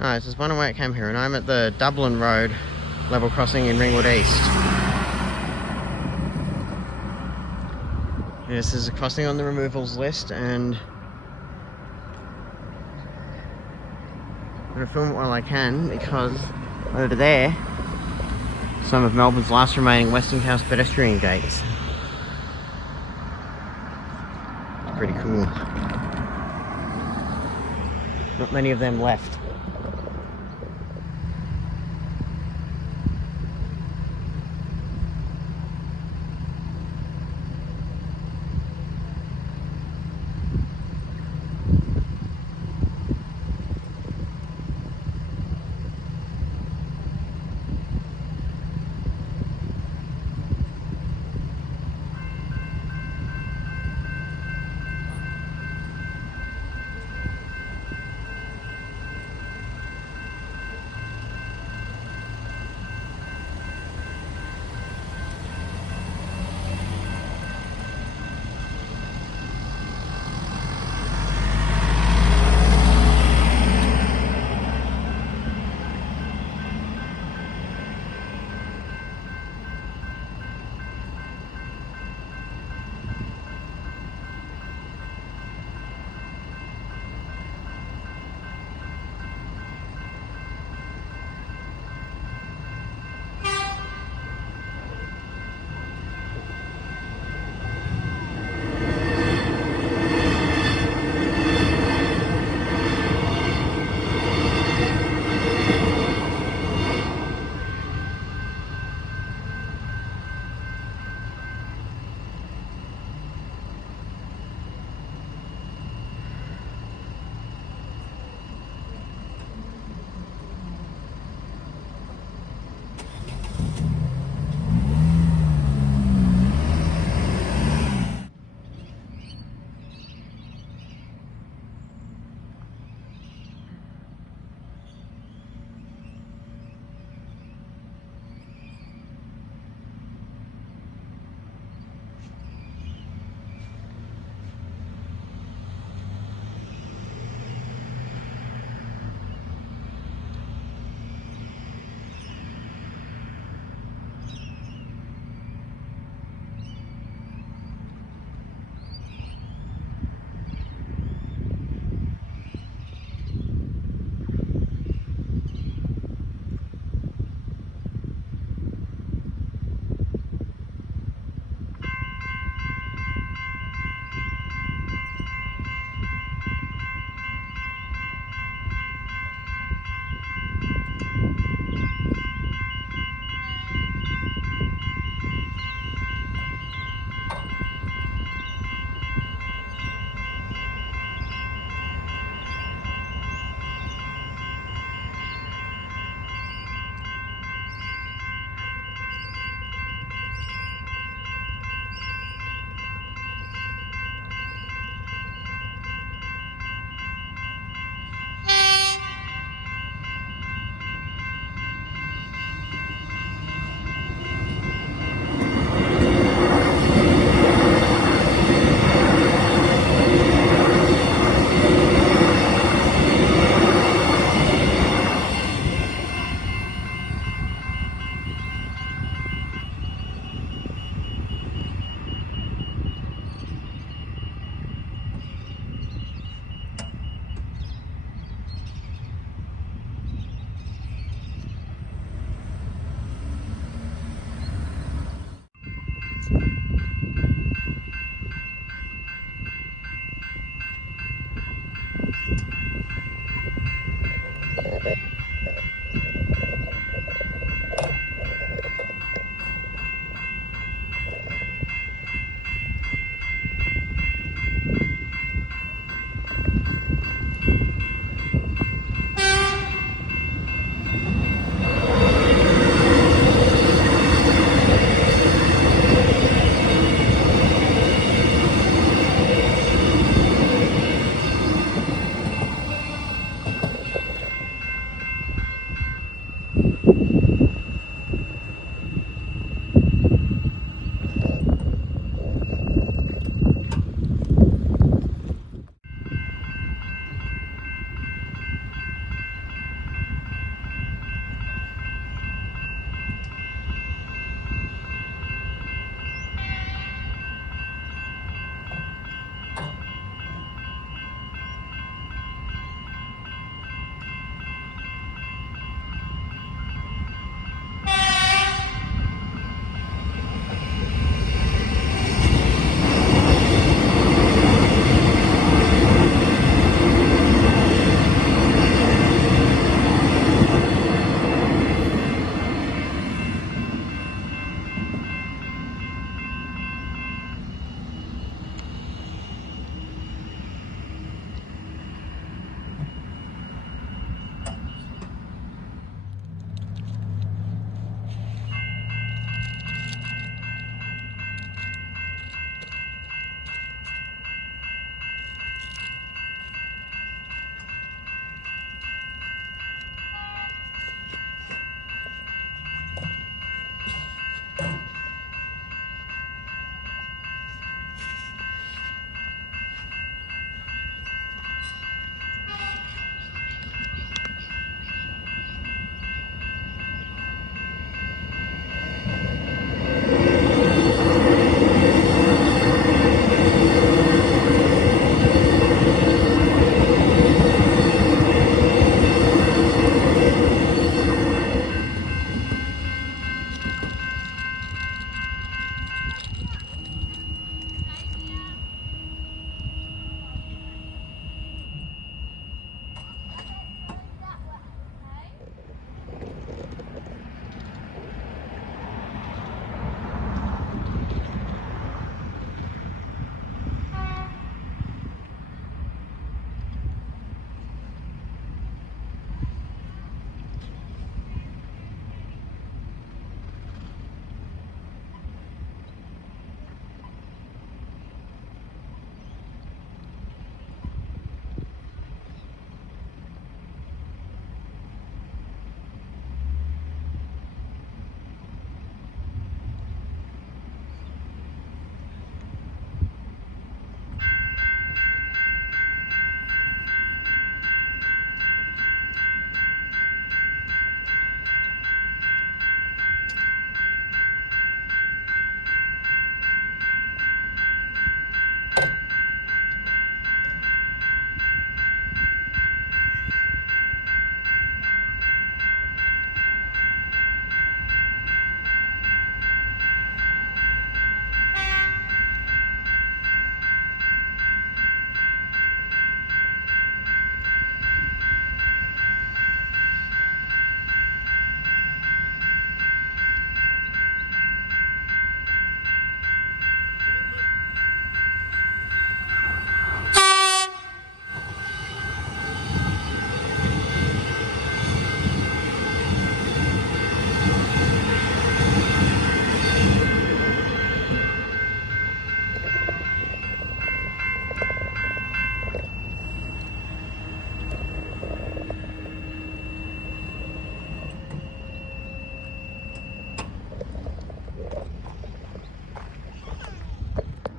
Alright, so I was wondering where it came here, and I'm at the Dublin Road level crossing in Ringwood East. This is a crossing on the removals list, and I'm going to film it while I can, because over there, some of Melbourne's last remaining Westinghouse pedestrian gates. Pretty cool. Not many of them left.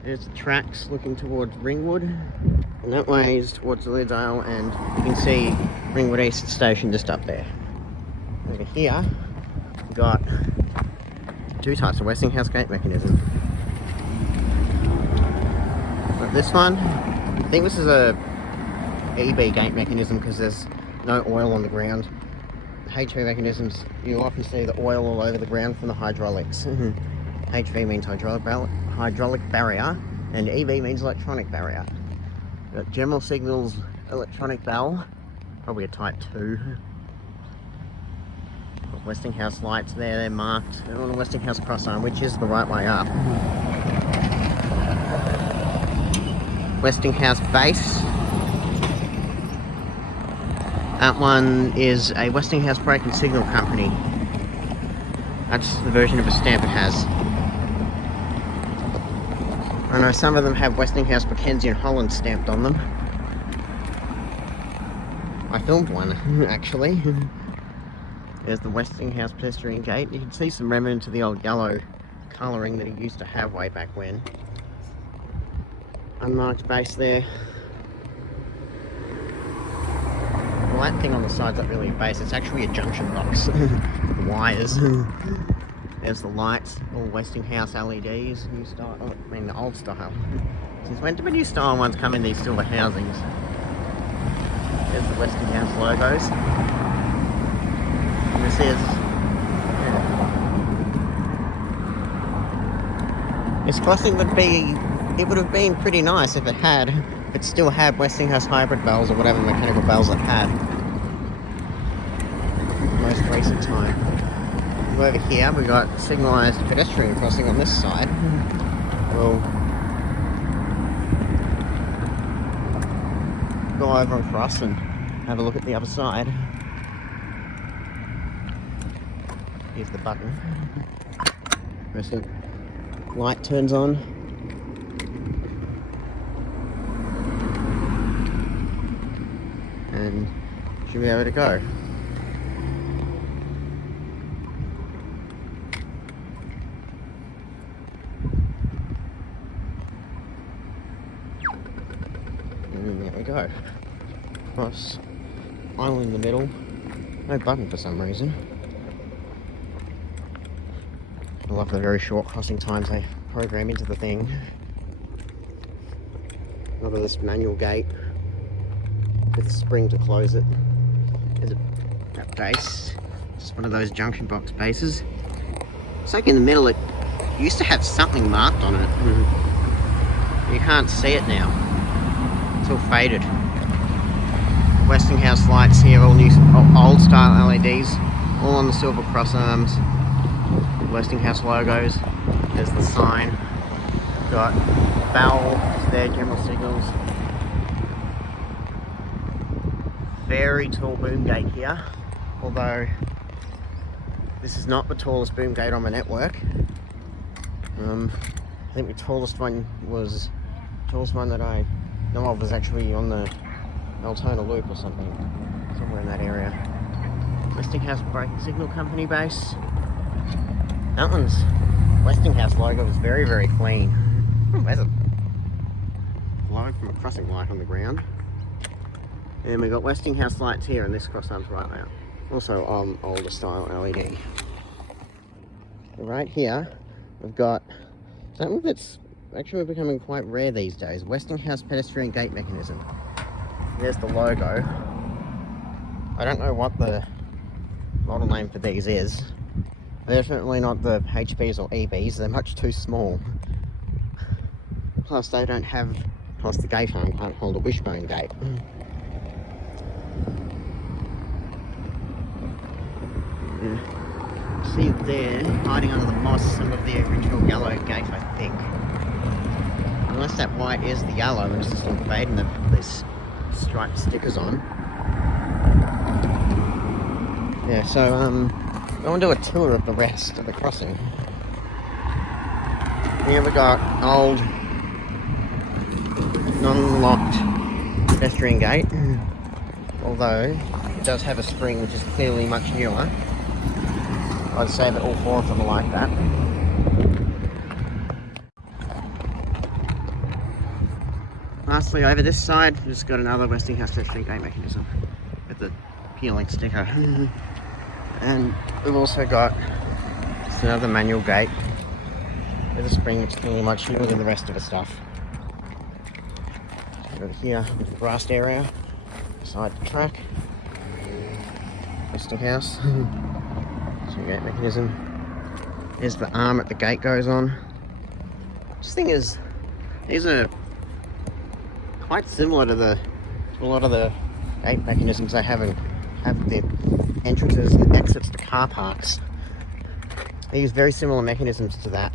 There's the tracks looking towards Ringwood, and that way is towards Lilydale, and you can see Ringwood East station just up there. Over here, we've got two types of Westinghouse gate mechanism. But this one, I think this is a EB gate mechanism because there's no oil on the ground. The HV mechanisms, you often see the oil all over the ground from the hydraulics. HV means hydraulic barrier, and EB means electronic barrier. We've got General Signals electronic bell, probably a type 2. Got Westinghouse lights there, they're marked. And on a Westinghouse Crossarm, which is the right way up. Westinghouse Base. That one is a Westinghouse brake and signal company. That's the version of a stamp it has. I know some of them have Westinghouse Mackenzie and Holland stamped on them. I filmed one, actually. There's the Westinghouse Pedestrian gate. You can see some remnants of the old yellow colouring that he used to have way back when. Unmarked base there. Well, that thing on the side's not really a base, it's actually a junction box. The wires. There's the lights, all Westinghouse LEDs, new style, I mean the old style. Since when did the new style ones come in these silver housings? There's the Westinghouse logos. And this is... This crossing would be... It would have been pretty nice if it still had Westinghouse hybrid bells or whatever mechanical bells it had. Most recent time. Over here we've got signalised pedestrian crossing on this side. We'll go over and cross and have a look at the other side. Here's the button. First the light turns on. And should be able to go. And there we go. Cross, island in the middle. No button for some reason. I love the very short crossing times they program into the thing. Look at this manual gate with a spring to close it. There's that base. It's one of those junction box bases. It's like in the middle, it used to have something marked on it. You can't see it now. It's all faded. Westinghouse lights here, all new, old style LEDs, all on the silver crossarms. Westinghouse logos. There's the sign. Got bell there, General Signals. Very tall boom gate here, although this is not the tallest boom gate on my network. I think the tallest one that I know of was actually on the Altona Loop or something, somewhere in that area. Westinghouse Brake Signal Company base. That one's Westinghouse logo is very, very clean. Oh, there's a glow from a crossing light on the ground. And we've got Westinghouse lights here, and this crossarm's right now. Also on older style LED. Right here, we've got something that's actually becoming quite rare these days. Westinghouse Pedestrian gate mechanism. There's the logo. I don't know what the model name for these is. They're definitely not the HBs or EBs. They're much too small. Plus they don't have, plus the gate arm can't hold a wishbone gate. See there, hiding under the moss, some of the original yellow gate, I think. Unless that white is the yellow and it's just all fading these striped stickers on. Yeah, so I want to do a tour of the rest of the crossing. Here we got old non-locked pedestrian gate, although it does have a spring which is clearly much newer. I'd say that all four of them are like that. lastly, over this side, we've just got another Westinghouse gate mechanism with the peeling sticker. And we've also got just another manual gate with a spring which is really much newer than the rest of the stuff. Over here, with the rust area, beside the track. Westinghouse. So gate mechanism. There's the arm that the gate goes on. This thing is, these are quite similar to a lot of the gate mechanisms they have the entrances and exits to car parks. They use very similar mechanisms to that.